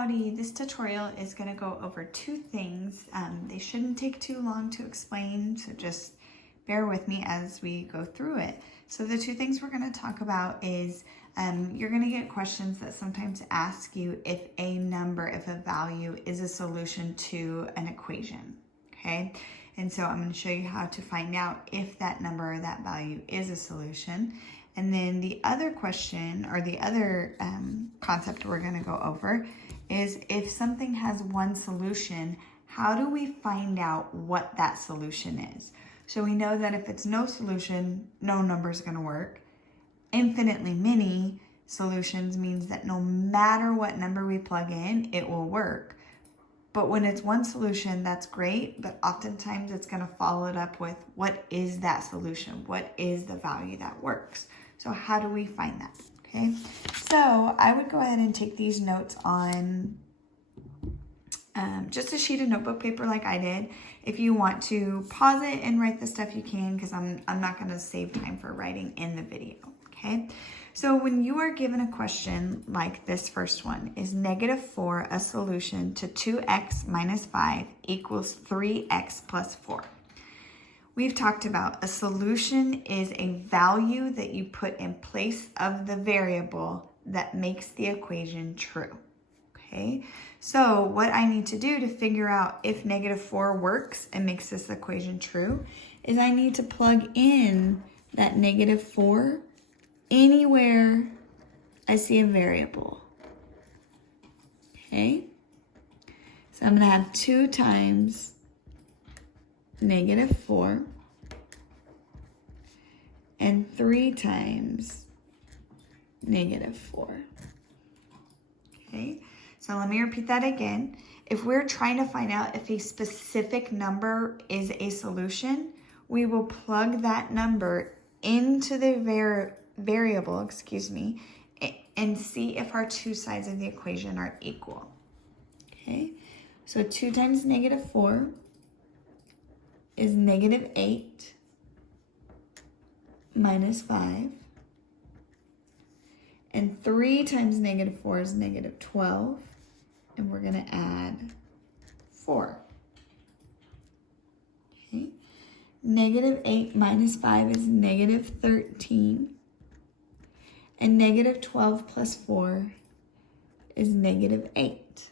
howdy. This tutorial is going to go over two things. They shouldn't take too long to explain, so just bear with me as we go through it. So the two things we're going to talk about is you're going to get questions that sometimes ask you if a number, if a value is a solution to an equation, okay? And so I'm going to show you how to find out if that number or that value is a solution. And then the other question, or the other concept we're going to go over is if something has one solution, how do we find out what that solution is? So we know that if it's no solution, no number is going to work. Infinitely many solutions means that no matter what number we plug in, it will work. But when it's one solution, that's great, but oftentimes it's going to follow it up with what is that solution? What is the value that works? So how do we find that? Okay, so I would go ahead and take these notes on just a sheet of notebook paper like I did. If you want to pause it and write the stuff, you can, because I'm not going to save time for writing in the video. Okay, so when you are given a question like this first one, is -4 a solution to 2x minus 5 equals 3x plus 4? We've talked about a solution is a value that you put in place of the variable that makes the equation true. Okay, so what I need to do to figure out if -4 works and makes this equation true is I need to plug in that -4 anywhere I see a variable. Okay, so I'm going to have 2 times -4 and 3 times -4. Okay, so let me repeat that again. If we're trying to find out if a specific number is a solution, we will plug that number into the variable, and see if our two sides of the equation are equal. Okay, so 2 times -4 is -8 minus 5. And 3 times -4 is -12. And we're going to add 4. Okay. -8 minus 5 is -13. And -12 plus 4 is -8.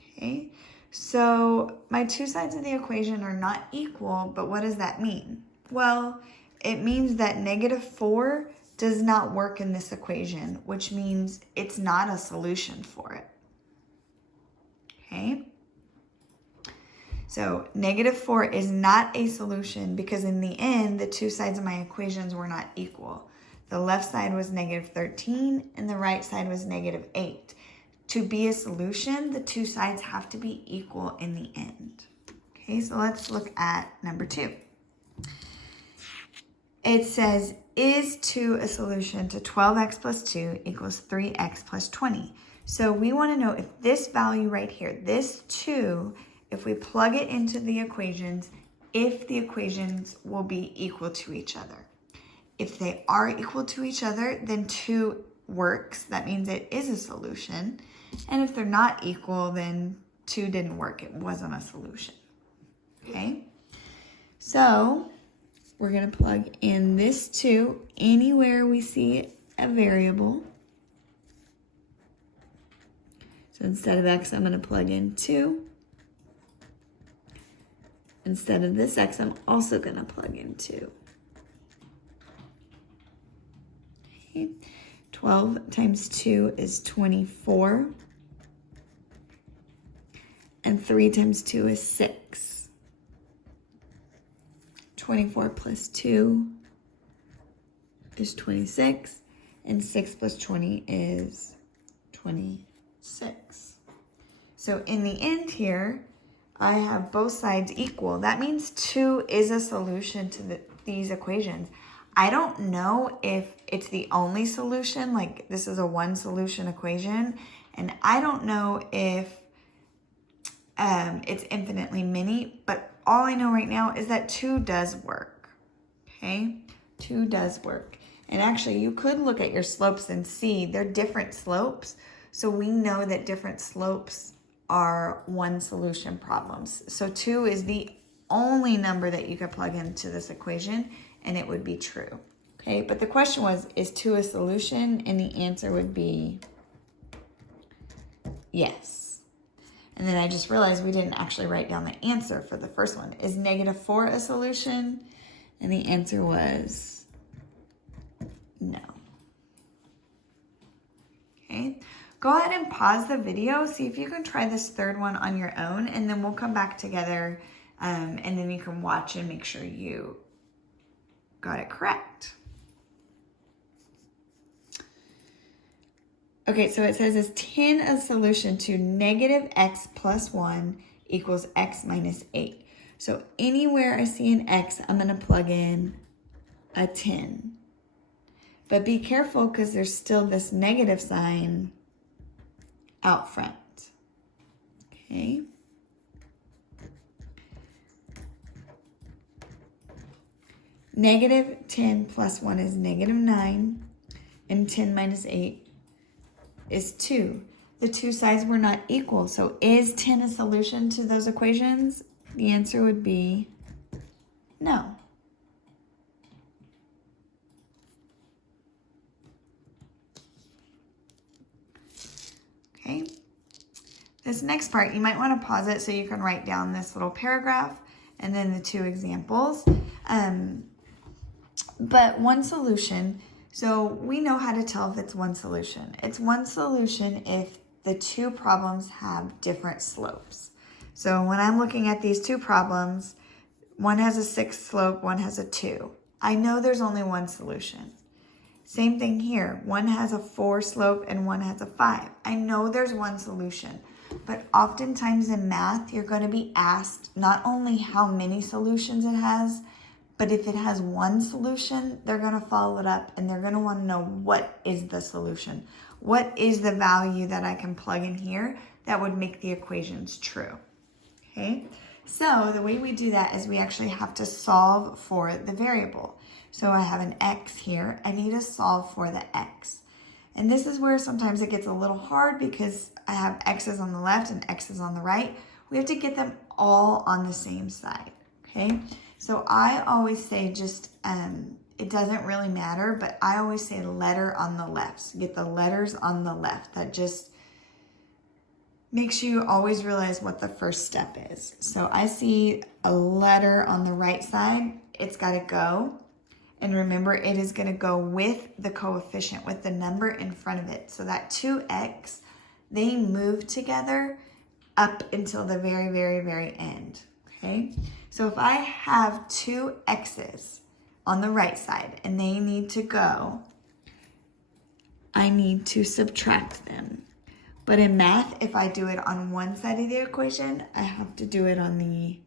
Okay. So my two sides of the equation are not equal, but what does that mean? Well, it means that -4 does not work in this equation, which means it's not a solution for it. Okay? So -4 is not a solution because in the end, the two sides of my equations were not equal. The left side was -13 and the right side was -8. To be a solution, the two sides have to be equal in the end. Okay, so let's look at number 2. It says, is 2 a solution to 12x plus 2 equals 3x plus 20? So we want to know if this value right here, this 2, if we plug it into the equations, if the equations will be equal to each other. If they are equal to each other, then 2 works. That means it is a solution. And if they're not equal, then 2 didn't work. It wasn't a solution. Okay? So we're going to plug in this 2 anywhere we see a variable. So instead of x, I'm going to plug in 2. Instead of this x, I'm also going to plug in 2. Okay. 12 times 2 is 24. And 3 times 2 is 6. 24 plus 2 is 26. And 6 plus 20 is 26. So in the end here, I have both sides equal. That means 2 is a solution to these equations. I don't know if it's the only solution, like this is a one solution equation, and I don't know if it's infinitely many, but all I know right now is that 2 does work, okay? 2 does work. And actually, you could look at your slopes and see they're different slopes. So we know that different slopes are one solution problems. So 2 is the only number that you could plug into this equation and it would be true. Okay, but the question was, is 2 a solution? And the answer would be yes. And then I just realized we didn't actually write down the answer for the first one. Is -4 a solution? And the answer was no. Okay, go ahead and pause the video. See if you can try this third one on your own, and then we'll come back together and then you can watch and make sure you got it correct. Okay, so it says, is 10 a solution to -x plus 1 equals x minus 8? So anywhere I see an x, I'm going to plug in a 10. But be careful because there's still this negative sign out front. Okay. -10 plus 1 is -9, and 10 minus 8 is 2. The two sides were not equal, so is 10 a solution to those equations? The answer would be no. Okay. This next part, you might want to pause it so you can write down this little paragraph and then the 2 examples. But one solution, so we know how to tell if it's one solution. It's one solution if the 2 problems have different slopes. So when I'm looking at these 2 problems, one has a 6 slope, one has a 2. I know there's only one solution. Same thing here. One has a 4 slope and one has a 5. I know there's one solution. But oftentimes in math, you're going to be asked not only how many solutions it has, but if it has one solution, they're going to follow it up and they're going to want to know what is the solution. What is the value that I can plug in here that would make the equations true? Okay, so the way we do that is we actually have to solve for the variable. So I have an x here. I need to solve for the x. And this is where sometimes it gets a little hard because I have x's on the left and x's on the right. We have to get them all on the same side, okay? So I always say just, it doesn't really matter, but I always say letter on the left. So get the letters on the left. That just makes you always realize what the first step is. So I see a letter on the right side. It's got to go. And remember, it is going to go with the coefficient, with the number in front of it. So that 2x, they move together up until the very, very, very end. Okay? So if I have 2 x's on the right side and they need to go, I need to subtract them. But in math, if I do it on one side of the equation, I have to do it on the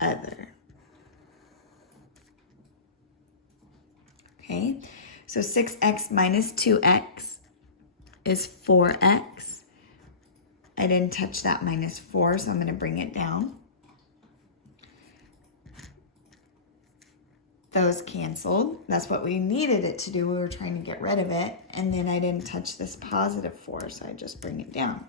other. Okay, so 6x minus 2x is 4x. I didn't touch that minus 4, so I'm going to bring it down. Those canceled. That's what we needed it to do. We were trying to get rid of it. And then I didn't touch this positive 4, so I just bring it down.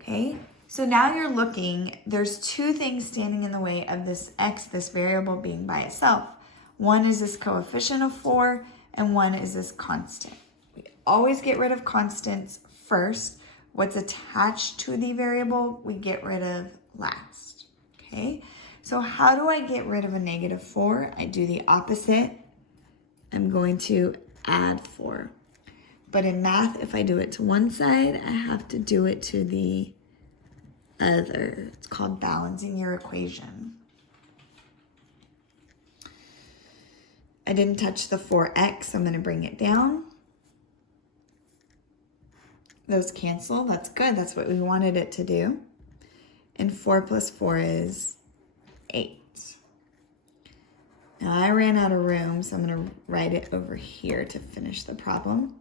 Okay, so now you're looking, there's 2 things standing in the way of this x, this variable being by itself. One is this coefficient of 4, and one is this constant. We always get rid of constants first. What's attached to the variable, we get rid of last. Okay, so how do I get rid of a -4? I do the opposite. I'm going to add 4. But in math, if I do it to one side, I have to do it to the other. It's called balancing your equation. I didn't touch the 4x, so I'm going to bring it down. Those cancel. That's good. That's what we wanted it to do. And 4 plus 4 is 8. Now I ran out of room, so I'm going to write it over here to finish the problem.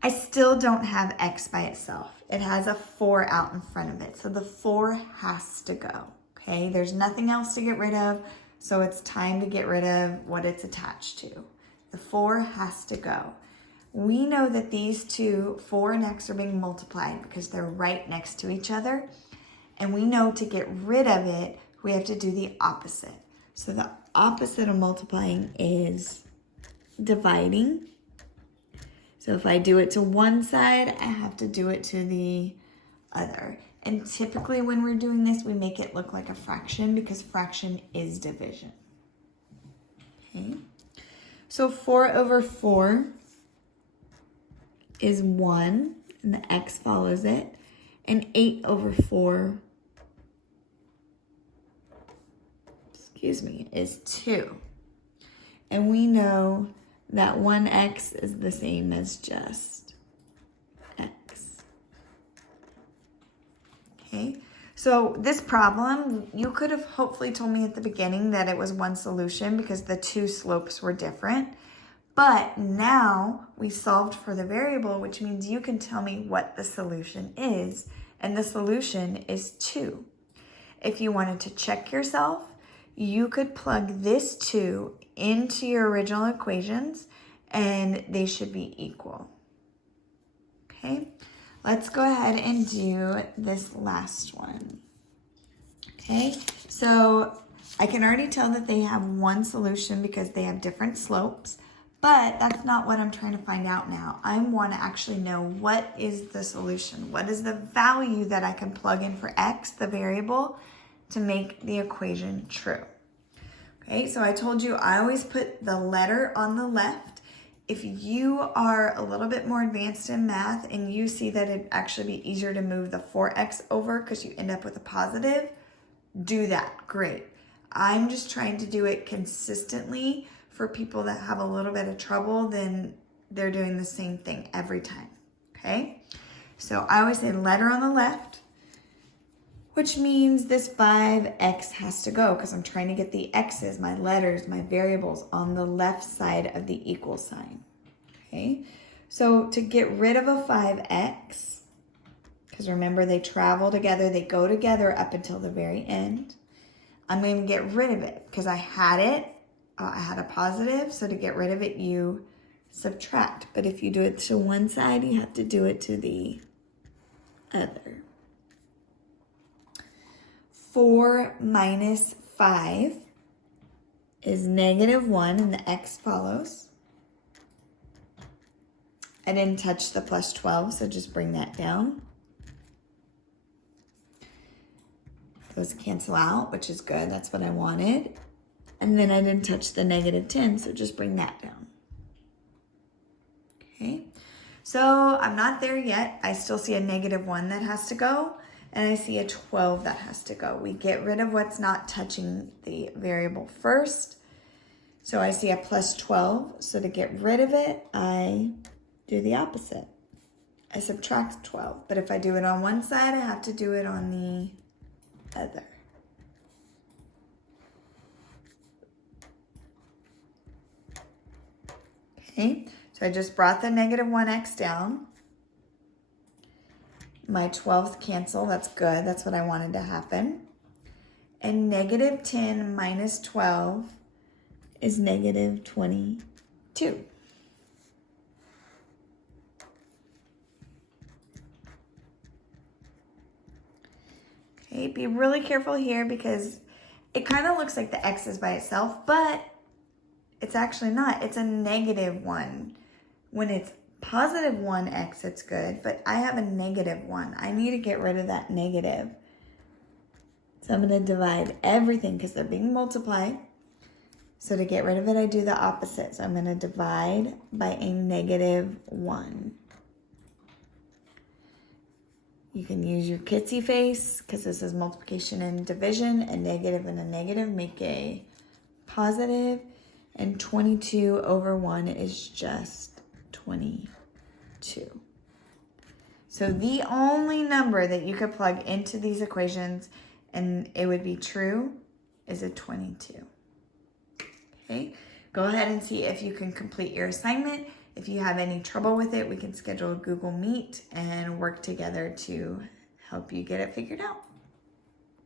I still don't have x by itself. It has a 4 out in front of it, so the 4 has to go, okay? There's nothing else to get rid of, so it's time to get rid of what it's attached to. The 4 has to go. we know that these two, 4 and x, are being multiplied because they're right next to each other. And we know to get rid of it, we have to do the opposite. So the opposite of multiplying is dividing. So if I do it to one side, I have to do it to the other. And typically when we're doing this, we make it look like a fraction because fraction is division. Okay. So 4 over 4 is 1, and the x follows it. And 8 over 4, is 2. And we know that 1x is the same as just x. Okay, so this problem, you could have hopefully told me at the beginning that it was one solution because the two slopes were different. But now we solved for the variable, which means you can tell me what the solution is. And the solution is 2. If you wanted to check yourself, you could plug this 2 into your original equations and they should be equal. Okay, let's go ahead and do this last one. Okay, so I can already tell that they have one solution because they have different slopes, but that's not what I'm trying to find out now. I want to actually know what is the solution. What is the value that I can plug in for x, the variable, to make the equation true. Okay, so I told you I always put the letter on the left. If you are a little bit more advanced in math and you see that it'd actually be easier to move the 4x over because you end up with a positive, do that, great. I'm just trying to do it consistently for people that have a little bit of trouble, then they're doing the same thing every time, okay? So I always say letter on the left, which means this 5x has to go because I'm trying to get the x's, my letters, my variables on the left side of the equal sign, okay? So to get rid of a 5x, because remember they travel together, they go together up until the very end, I'm going to get rid of it because I had it, I had a positive, so to get rid of it, you subtract. But if you do it to one side, you have to do it to the other. 4 minus 5 is -1, and the x follows. I didn't touch the plus 12, so just bring that down. Those cancel out, which is good. That's what I wanted. And then I didn't touch the -10, so just bring that down. Okay, so I'm not there yet. I still see a -1 that has to go, and I see a 12 that has to go. We get rid of what's not touching the variable first. So I see a plus 12, so to get rid of it, I do the opposite. I subtract 12, but if I do it on one side, I have to do it on the other. Okay, so I just brought the -1x down. My 12's cancel, that's good, that's what I wanted to happen. And -10 minus 12 is -22. Okay, be really careful here because it kind of looks like the x is by itself, but it's actually not. It's a -1. When it's positive 1x, it's good, but I have a -1. I need to get rid of that negative. So I'm going to divide everything because they're being multiplied. So to get rid of it, I do the opposite. So I'm going to divide by a -1. You can use your kitsy face because this is multiplication and division. A negative and a negative make a positive. And 22 over 1 is just 22. So the only number that you could plug into these equations and it would be true is a 22. Okay, go ahead and see if you can complete your assignment. If you have any trouble with it, we can schedule a Google Meet and work together to help you get it figured out.